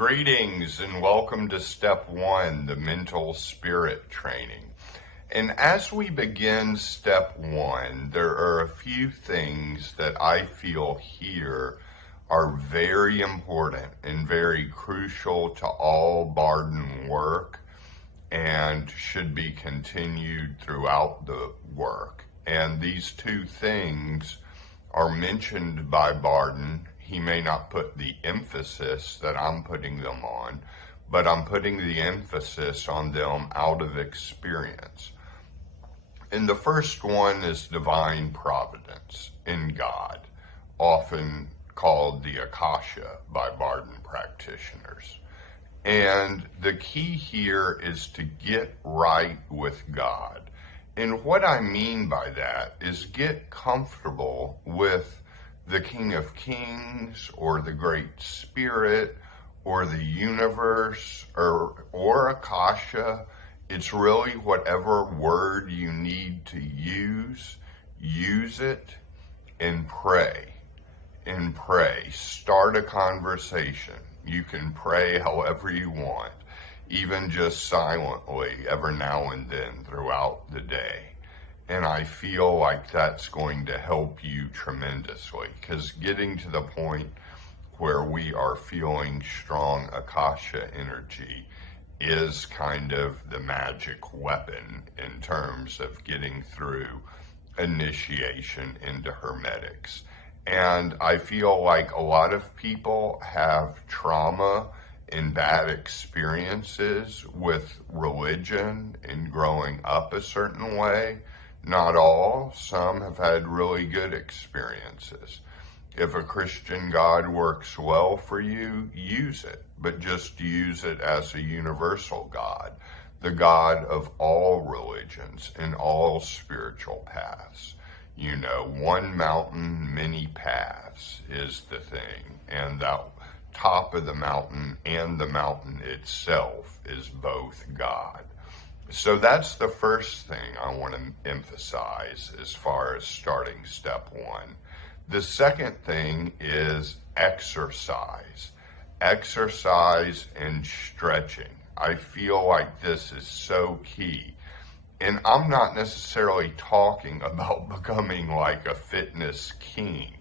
Greetings and welcome to Step 1, the Mental Spirit Training. And as we begin Step 1, there are a few things that I feel here are very important and very crucial to all Bardon work and should be continued throughout the work. And these two things are mentioned by Bardon. He may not put the emphasis that I'm putting them on, but I'm putting the emphasis on them out of experience. And the first one is divine providence in God, often called the Akasha by Bardon practitioners. And the key here is to get right with God. And what I mean by that is get comfortable with the King of Kings or the Great Spirit or the universe or Akasha. It's really whatever word you need to use it and pray. And pray. Start a conversation. You can pray however you want, even just silently every now and then throughout the day. And I feel like that's going to help you tremendously, because getting to the point where we are feeling strong Akasha energy is kind of the magic weapon in terms of getting through initiation into Hermetics. And I feel like a lot of people have trauma and bad experiences with religion and growing up a certain way. Not all. Some have had really good experiences. If a Christian God works well for you, use it, but just use it as a universal God, the God of all religions and all spiritual paths. You know, one mountain, many paths is the thing, and that top of the mountain and the mountain itself is both God. So that's the first thing I want to emphasize as far as starting Step 1. The second thing is exercise. Exercise and stretching. I feel like this is so key. And I'm not necessarily talking about becoming like a fitness king.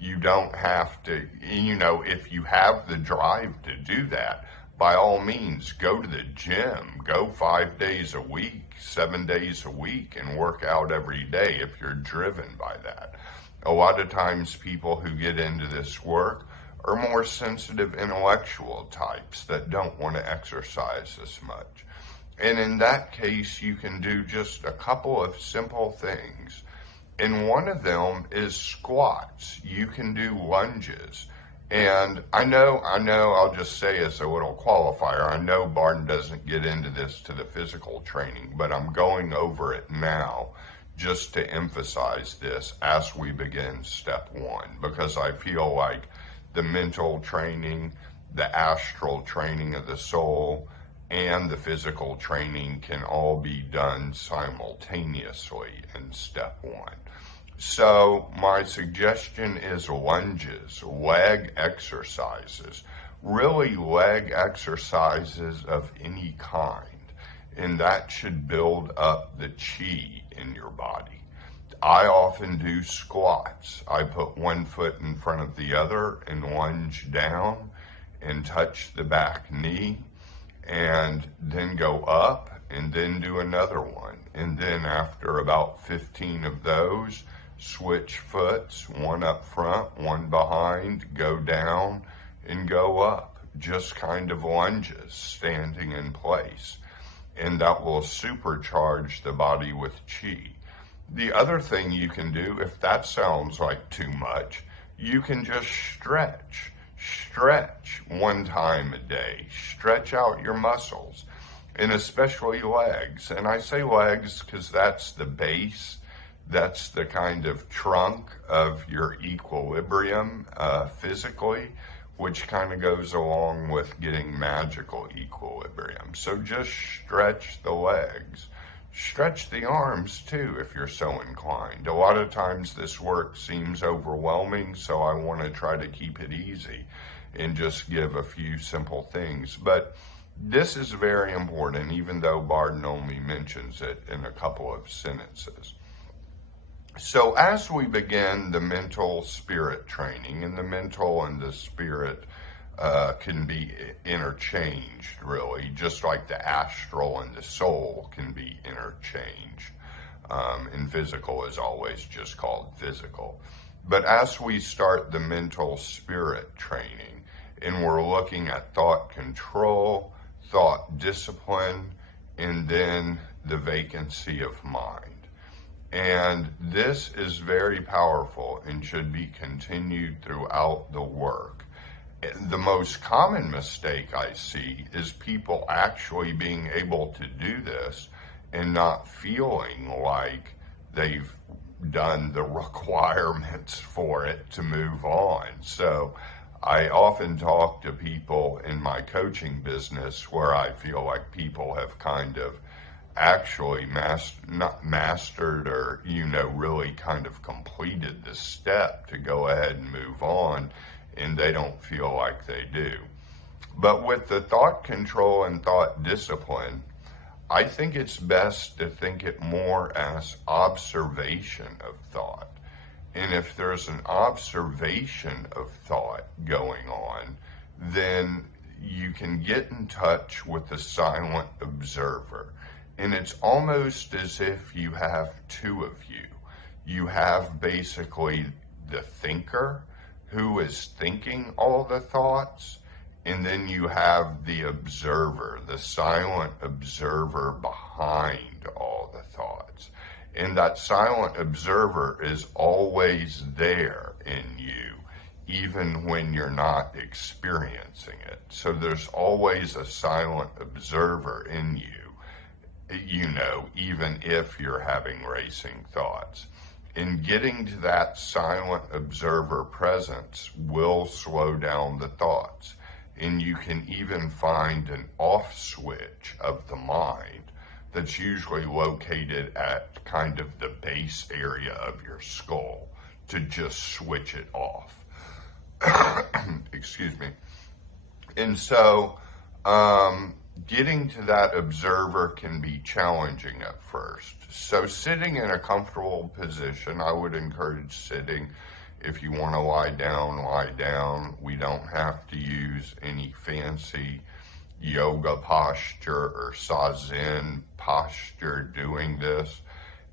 You don't have to, if you have the drive to do that, by all means, go to the gym, go 5 days a week, 7 days a week, and work out every day if you're driven by that. A lot of times people who get into this work are more sensitive intellectual types that don't want to exercise as much. And in that case, you can do just a couple of simple things. And one of them is squats. You can do lunges. And I know, I'll just say as a little qualifier, I know Bardon doesn't get into this to the physical training, but I'm going over it now just to emphasize this as we begin Step 1, because I feel like the mental training, the astral training of the soul, and the physical training can all be done simultaneously in Step 1. So my suggestion is lunges, leg exercises, really leg exercises of any kind, and that should build up the chi in your body. I often do squats. I put one foot in front of the other and lunge down and touch the back knee, and then go up and then do another one. And then after about 15 of those, switch foots, one up front, one behind, go down and go up. Just kind of lunges, standing in place. And that will supercharge the body with chi. The other thing you can do, if that sounds like too much, you can just stretch. Stretch 1 time a day. Stretch out your muscles, and especially legs. And I say legs because that's the base. That's the kind of trunk of your equilibrium physically, which kind of goes along with getting magical equilibrium. So just stretch the legs. Stretch the arms too if you're so inclined. A lot of times this work seems overwhelming, so I want to try to keep it easy. and just give a few simple things. But this is very important, even though Bardon only mentions it in a couple of sentences. So as we begin the mental spirit training, and the mental and the spirit can be interchanged, really, just like the astral and the soul can be interchanged. And physical is always just called physical. But as we start the mental spirit training, and we're looking at thought control, thought discipline, and then the vacancy of mind. And this is very powerful and should be continued throughout the work. The most common mistake I see is people actually being able to do this and not feeling like they've done the requirements for it to move on. So I often talk to people in my coaching business where I feel like people have kind of actually not mastered or, really kind of completed the step to go ahead and move on, and they don't feel like they do. But with the thought control and thought discipline, I think it's best to think it more as observation of thought. And if there's an observation of thought going on, then you can get in touch with the silent observer. And it's almost as if you have two of you. You have basically the thinker who is thinking all the thoughts, and then you have the observer, the silent observer behind all the thoughts. And that silent observer is always there in you, even when you're not experiencing it. So there's always a silent observer in you, even if you're having racing thoughts. And getting to that silent observer presence will slow down the thoughts. And you can even find an off switch of the mind that's usually located at kind of the base area of your skull to just switch it off. Excuse me. And so getting to that observer can be challenging at first. So sitting in a comfortable position, I would encourage sitting. If you want to lie down, lie down. We don't have to use any fancy yoga posture or zazen posture doing this,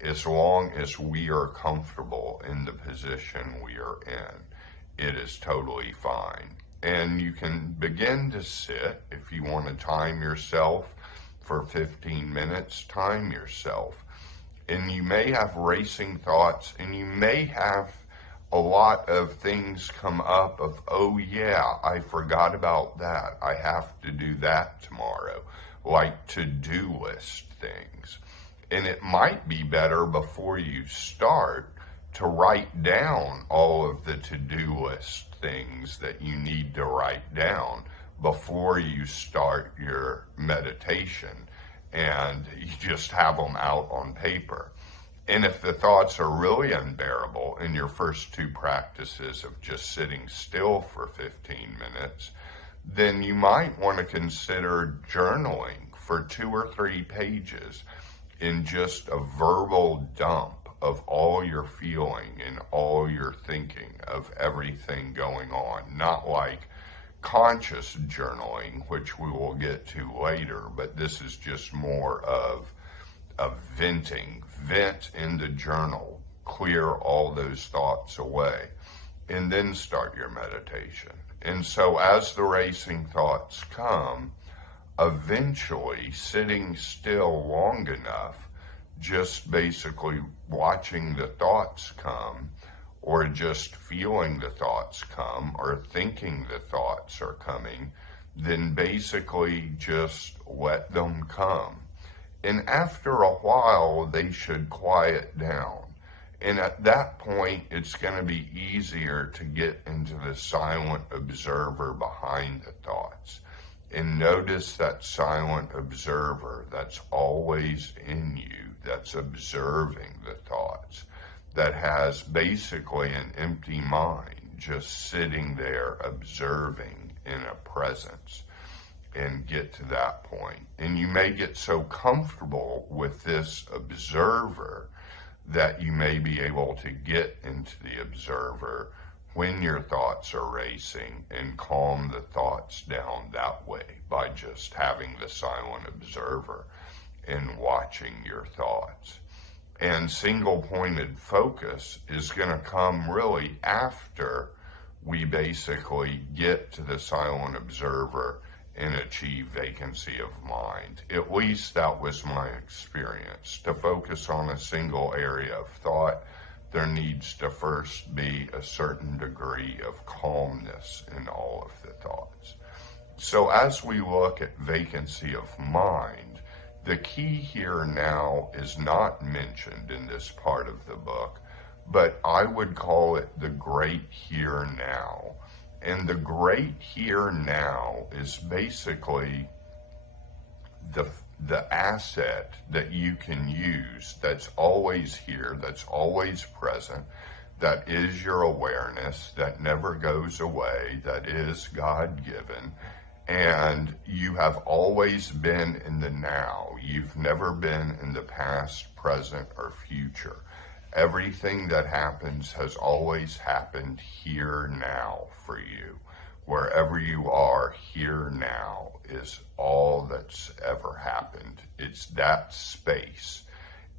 as long as we are comfortable in the position we are in. It is totally fine. And you can begin to sit. If you want to time yourself for 15 minutes, time yourself. And you may have racing thoughts, and you may have a lot of things come up of, oh yeah, I forgot about that. I have to do that tomorrow, like to-do list things. And it might be better before you start to write down all of the to-do list things that you need to write down before you start your meditation, and you just have them out on paper. And if the thoughts are really unbearable in your first two practices of just sitting still for 15 minutes, then you might want to consider journaling for 2 or 3 pages in just a verbal dump of all your feeling and all your thinking of everything going on. Not like conscious journaling, which we will get to later, but this is just more of venting. Vent in the journal, clear all those thoughts away, and then start your meditation. And so as the racing thoughts come, eventually sitting still long enough, just basically watching the thoughts come, or just feeling the thoughts come, or thinking the thoughts are coming, then basically just let them come. And after a while, they should quiet down. And at that point, it's going to be easier to get into the silent observer behind the thoughts. And notice that silent observer that's always in you, that's observing the thoughts, that has basically an empty mind, just sitting there observing in a presence and get to that point. And you may get so comfortable with this observer that you may be able to get into the observer when your thoughts are racing and calm the thoughts down that way by just having the silent observer and watching your thoughts. And single-pointed focus is going to come really after we basically get to the silent observer and achieve vacancy of mind. At least that was my experience. To focus on a single area of thought, there needs to first be a certain degree of calmness in all of the thoughts. So as we look at vacancy of mind, the key here now is not mentioned in this part of the book, but I would call it the great here now. And the great here now is basically the asset that you can use that's always here, that's always present, that is your awareness, that never goes away, that is God-given. And you have always been in the now. You've never been in the past, present, or future. Everything that happens has always happened here now for you. Wherever you are, here now is all that's ever happened. It's that space.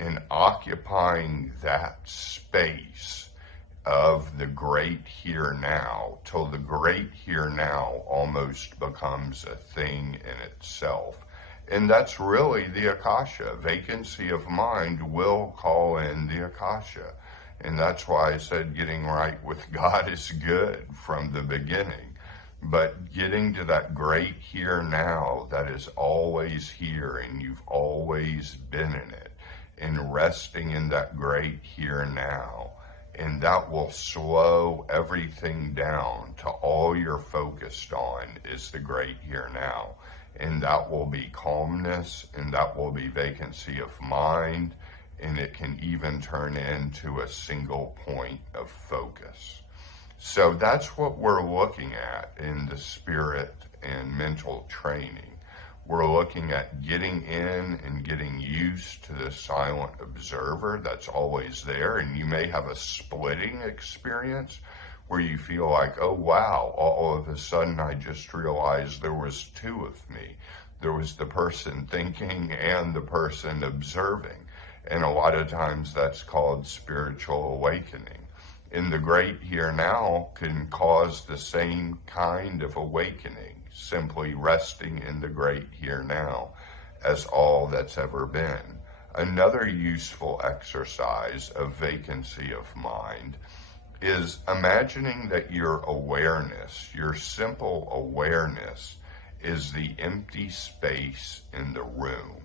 And occupying that space of the great here now till the great here now almost becomes a thing in itself. And that's really the Akasha. Vacancy of mind will call in the Akasha. And that's why I said getting right with God is good from the beginning. But getting to that great here now that is always here and you've always been in it, and resting in that great here now, and that will slow everything down to all you're focused on is the great here now. And that will be calmness, and that will be vacancy of mind, and it can even turn into a single point of focus. So that's what we're looking at in the spirit and mental training. We're looking at getting in and getting used to the silent observer that's always there. And you may have a splitting experience where you feel like, oh wow, all of a sudden I just realized there was two of me. There was the person thinking and the person observing. And a lot of times that's called spiritual awakening. And the great here now can cause the same kind of awakening, simply resting in the great here now as all that's ever been. Another useful exercise of vacancy of mind is imagining that your awareness, your simple awareness, is the empty space in the room,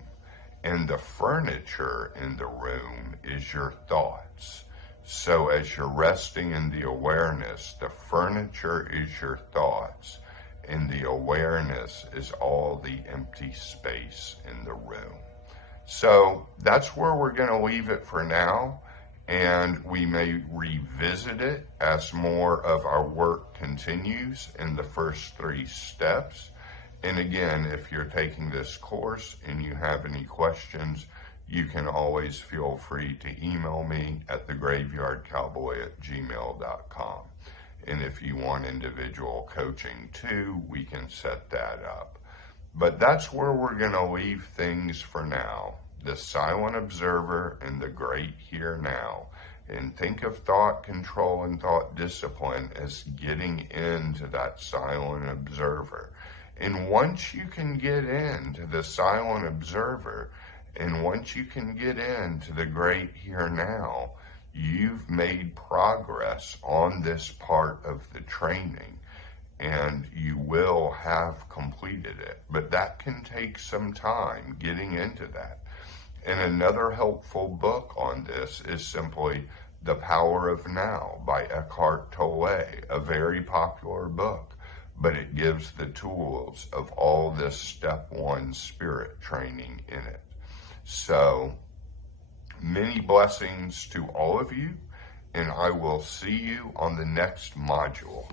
and the furniture in the room is your thoughts. So as you're resting in the awareness, the furniture is your thoughts, and the awareness is all the empty space in the room. So that's where we're going to leave it for now, and we may revisit it as more of our work continues in the first 3 steps. And again, if you're taking this course and you have any questions, you can always feel free to email me at thegraveyardcowboy@gmail.com. And if you want individual coaching too, we can set that up. But that's where we're going to leave things for now. The silent observer and the great here now. And think of thought control and thought discipline as getting into that silent observer. And once you can get into the silent observer, and once you can get into the great here now, you've made progress on this part of the training, and you will have completed it. But that can take some time getting into that. And another helpful book on this is simply The Power of Now by Eckhart Tolle, a very popular book, but it gives the tools of all this step 1 spirit training in it. So, many blessings to all of you, and I will see you on the next module.